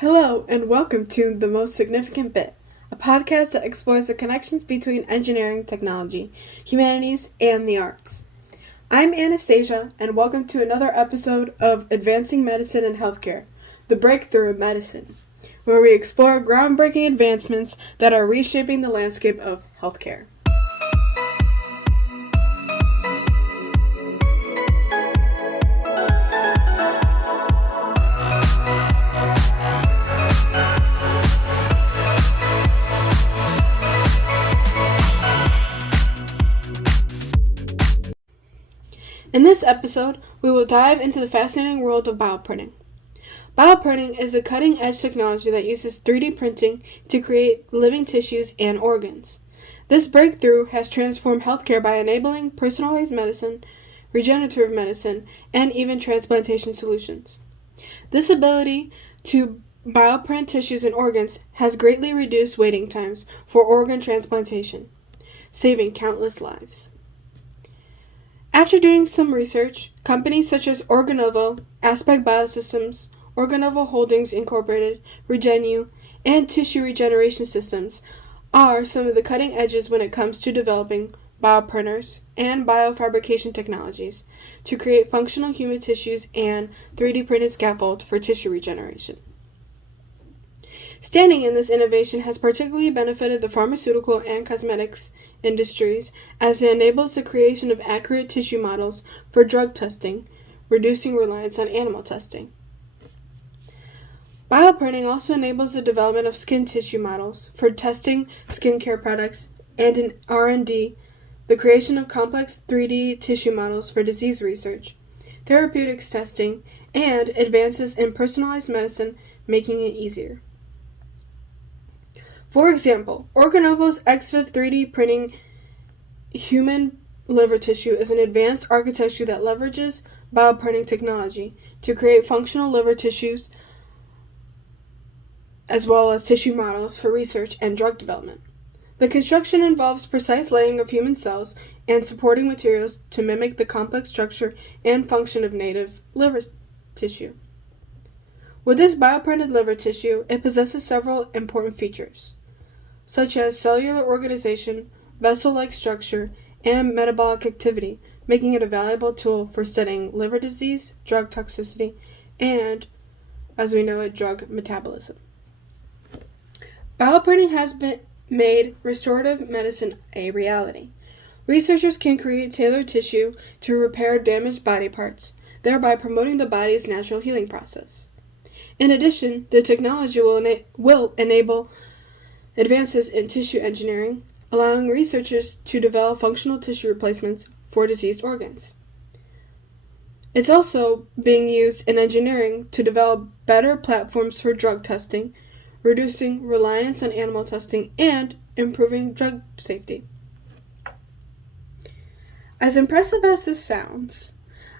Hello, and welcome to The Most Significant Bit, a podcast that explores the connections between engineering, technology, humanities, and the arts. I'm Anastasia, and welcome to another episode of Advancing Medicine and Healthcare, the Breakthrough of Medicine, where we explore groundbreaking advancements that are reshaping the landscape of healthcare. In this episode, we will dive into the fascinating world of bioprinting. Bioprinting is a cutting-edge technology that uses 3D printing to create living tissues and organs. This breakthrough has transformed healthcare by enabling personalized medicine, regenerative medicine, and even transplantation solutions. This ability to bioprint tissues and organs has greatly reduced waiting times for organ transplantation, saving countless lives. After doing some research, companies such as Organovo, Aspect Biosystems, Organovo Holdings Incorporated, Regenu, and Tissue Regeneration Systems are some of the cutting edges when it comes to developing bioprinters and biofabrication technologies to create functional human tissues and 3D printed scaffolds for tissue regeneration. Standing in this innovation has particularly benefited the pharmaceutical and cosmetics industries as it enables the creation of accurate tissue models for drug testing, reducing reliance on animal testing. Bioprinting also enables the development of skin tissue models for testing skincare products, and in R&D, the creation of complex 3D tissue models for disease research, therapeutics testing, and advances in personalized medicine, making it easier. For example, Organovo's XVIV 3D printing human liver tissue is an advanced architecture that leverages bioprinting technology to create functional liver tissues as well as tissue models for research and drug development. The construction involves precise laying of human cells and supporting materials to mimic the complex structure and function of native liver tissue. With this bioprinted liver tissue, it possesses several important features, such as cellular organization, vessel-like structure, and metabolic activity, making it a valuable tool for studying liver disease, drug toxicity, and, as we know it, drug metabolism. Bioprinting has made restorative medicine a reality. Researchers can create tailored tissue to repair damaged body parts, thereby promoting the body's natural healing process. In addition, the technology will enable advances in tissue engineering, allowing researchers to develop functional tissue replacements for diseased organs. It's also being used in engineering to develop better platforms for drug testing, reducing reliance on animal testing, and improving drug safety. As impressive as this sounds,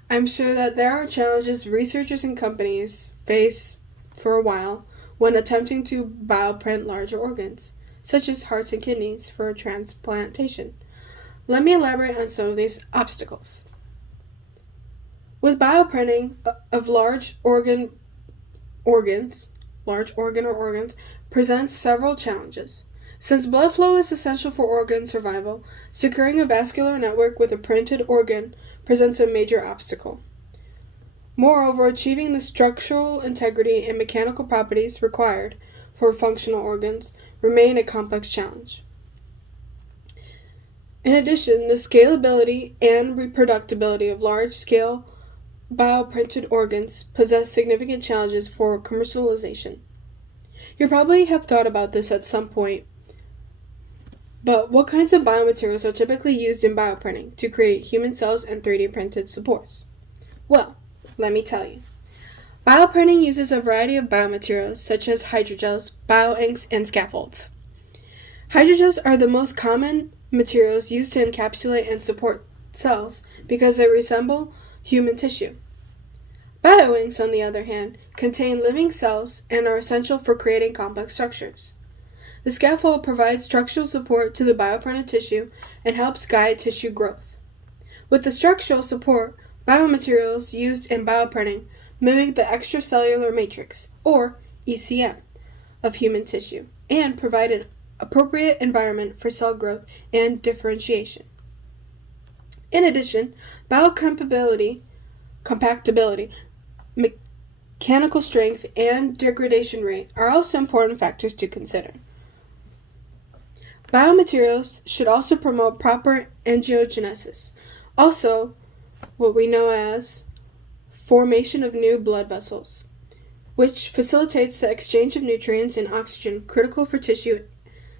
I'm sure that there are challenges researchers and companies face for a while when attempting to bioprint larger organs, such as hearts and kidneys, for transplantation. Let me elaborate on some of these obstacles. With bioprinting of large organ or organs presents several challenges. Since blood flow is essential for organ survival, securing a vascular network with a printed organ presents a major obstacle. Moreover, achieving the structural integrity and mechanical properties required for functional organs remain a complex challenge. In addition, the scalability and reproducibility of large-scale bioprinted organs possess significant challenges for commercialization. You probably have thought about this at some point, but what kinds of biomaterials are typically used in bioprinting to create human cells and 3D printed supports? Well, let me tell you. Bioprinting uses a variety of biomaterials such as hydrogels, bioinks, and scaffolds. Hydrogels are the most common materials used to encapsulate and support cells because they resemble human tissue. Bioinks, on the other hand, contain living cells and are essential for creating complex structures. The scaffold provides structural support to the bioprinted tissue and helps guide tissue growth. With the structural support, biomaterials used in bioprinting mimic the extracellular matrix, or ECM, of human tissue, and provide an appropriate environment for cell growth and differentiation. In addition, biocompatibility, mechanical strength, and degradation rate are also important factors to consider. Biomaterials should also promote proper angiogenesis, also what we know as formation of new blood vessels, which facilitates the exchange of nutrients and oxygen critical for tissue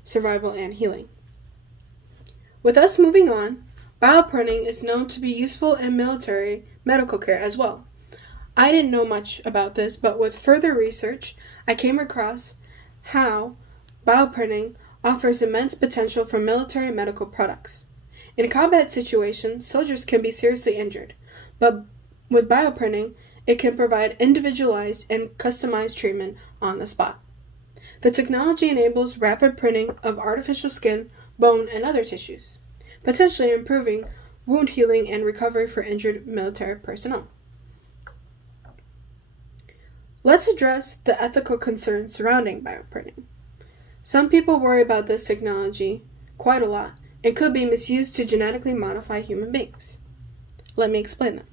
survival and healing. With us moving on, bioprinting is known to be useful in military medical care as well. I didn't know much about this, but with further research, I came across how bioprinting offers immense potential for military medical products. In a combat situation, soldiers can be seriously injured, but with bioprinting, it can provide individualized and customized treatment on the spot. The technology enables rapid printing of artificial skin, bone, and other tissues, potentially improving wound healing and recovery for injured military personnel. Let's address the ethical concerns surrounding bioprinting. Some people worry about this technology quite a lot and could be misused to genetically modify human beings. Let me explain them.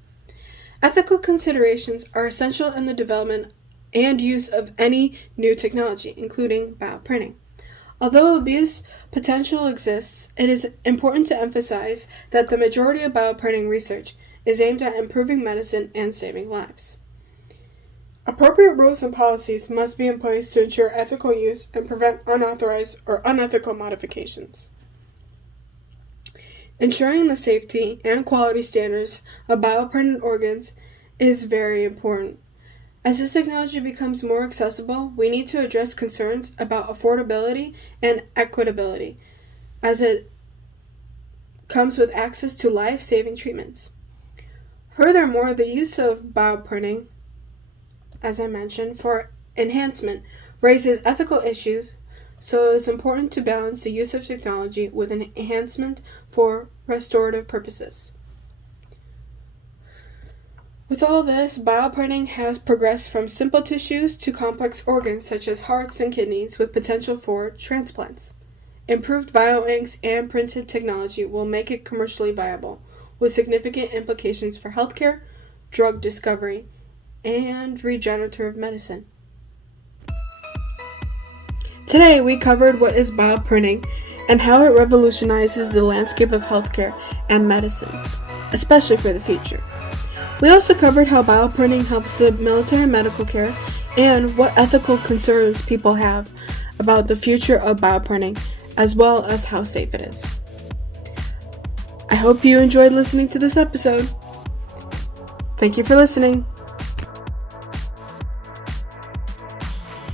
Ethical considerations are essential in the development and use of any new technology, including bioprinting. Although abuse potential exists, it is important to emphasize that the majority of bioprinting research is aimed at improving medicine and saving lives. Appropriate rules and policies must be in place to ensure ethical use and prevent unauthorized or unethical modifications. Ensuring the safety and quality standards of bioprinted organs is very important. As this technology becomes more accessible, we need to address concerns about affordability and equitability, as it comes with access to life-saving treatments. Furthermore, the use of bioprinting, as I mentioned, for enhancement raises ethical issues, so it is important to balance the use of technology with enhancement for restorative purposes. With all this, bioprinting has progressed from simple tissues to complex organs such as hearts and kidneys with potential for transplants. Improved bioinks and printed technology will make it commercially viable, with significant implications for healthcare, drug discovery, and regenerative medicine. Today, we covered what is bioprinting and how it revolutionizes the landscape of healthcare and medicine, especially for the future. We also covered how bioprinting helps the military medical care and what ethical concerns people have about the future of bioprinting, as well as how safe it is. I hope you enjoyed listening to this episode. Thank you for listening.